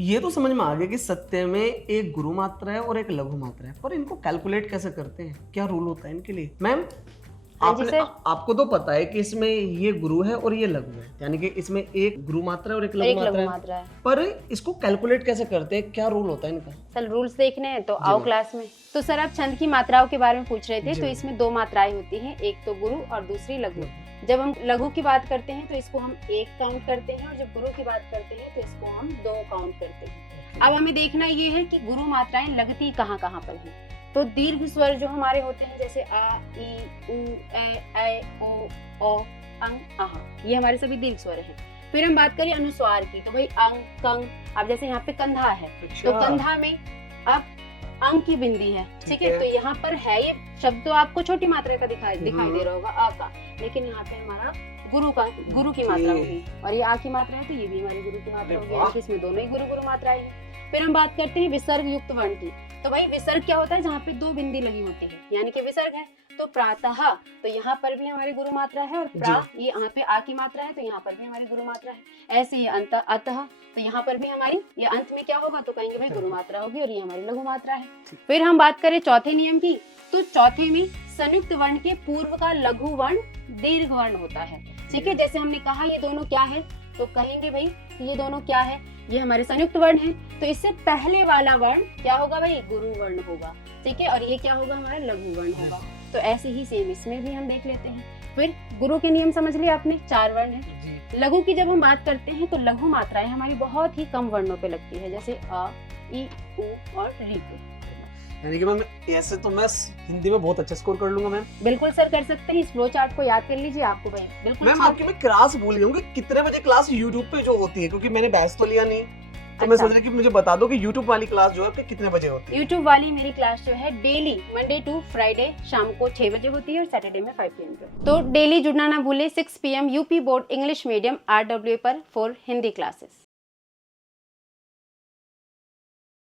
ये तो समझ में आ गया कि सत्य में एक गुरु मात्रा है और एक लघु मात्रा है, पर इनको कैलकुलेट कैसे करते हैं, क्या रूल होता है इनके लिए? मैम हाँ जी आपने सर। आपको तो पता है कि इसमें ये गुरु है और ये लघु है, यानी कि इसमें एक गुरु मात्रा है और एक और लघु एक मात्रा लघु है, मात्रा है। पर इसको कैलकुलेट कैसे करते हैं, क्या रूल होता है इनका? सर रूल्स देखने हैं तो आओ मैम। क्लास में। तो सर आप छंद की मात्राओं के बारे में पूछ रहे थे, जी तो मैम। इसमें दो मात्राएं होती हैं, एक तो गुरु और दूसरी लघु। जब हम लघु की बात करते हैं तो इसको हम एक काउंट करते हैं, और जब गुरु की बात करते हैं तो इसको हम दो काउंट करते हैं। अब हमें देखना ये है कि गुरु मात्राएं लगती कहाँ कहाँ पर हैं। तो दीर्घ स्वर जो हमारे होते हैं, जैसे आ, ई, उ, ए, ओ, अंग, आहा, ये हमारे सभी दीर्घ स्वर हैं। फिर हम बात करें अनुस्वार की, तो भाई अंग, कंग। अब जैसे यहाँ पे कंधा है, तो कंधा में अब अंग की बिंदी है, ठीक है। तो यहाँ पर है, ये शब्द तो आपको छोटी मात्रा का दिखाई दे रहा होगा, आ का, लेकिन यहाँ पे हमारा गुरु की मात्रा होगी, और ये आ की मात्रा है तो ये भी हमारी गुरु की मात्रा होगी, यानी कि इसमें दोनों ही गुरु मात्राएं हैं। फिर हम बात करते हैं विसर्ग युक्त वर्ण की। तो भाई विसर्ग क्या होता है? जहाँ पे दो बिंदी लगी होती है, यानी कि विसर्ग है। तो प्रातः, तो यहाँ पर भी हमारी गुरु मात्रा है, और प्रा, ये यहाँ पे आ की मात्रा है, तो यहाँ पर भी हमारी गुरु मात्रा है। ऐसे ही अंत, अतः, तो यहाँ पर भी हमारी, ये अंत में क्या होगा, तो कहेंगे भाई गुरु मात्रा होगी, और ये हमारी लघु मात्रा है। फिर हम बात करें चौथे नियम की, तो चौथे में संयुक्त वर्ण के पूर्व का लघु वर्ण दीर्घ वर्ण होता है, ठीक है। जैसे हमने कहा ये दोनों क्या है, तो कहेंगे भाई ये दोनों क्या है, ये हमारे संयुक्त वर्ण है, तो इससे पहले वाला वर्ण क्या होगा भाई, गुरु वर्ण होगा, ठीक है। और ये क्या होगा, हमारा लघु वर्ण होगा। तो ऐसे ही सेम इसमें भी हम देख लेते हैं। फिर गुरु के नियम समझ लिए आपने, 4 वर्ण है। लघु की जब हम बात करते हैं तो लघु मात्राएं हमारी बहुत ही कम वर्णों पे लगती है, जैसे अ, ई, उ और री पे। यानी कि मैम ऐसे तो मैं हिंदी में बहुत अच्छा स्कोर कर लूंगा मैम। बिल्कुल सर कर सकते हैं, इस फ्लो चार्ट को याद कर लीजिए, आपको भाई बिल्कुल। मैम आपकी मैं क्लास भूल गई हूँ कि कितने बजे क्लास यूट्यूब पे जो होती है, क्योंकि मैंने बैच तो लिया नहीं, तो मैं अच्छा। सोच रहा कि मुझे बता दो कि यूट्यूब वाली क्लास जो है आपके कितने बजे होती है? यूट्यूब वाली मेरी क्लास जो है डेली मंडे टू फ्राइडे शाम को 6 बजे होती है, और सैटरडे में 5 PM पे। तो डेली जुड़ना ना भूले, 6 PM UP board English medium RWA पर फॉर हिंदी क्लासेस।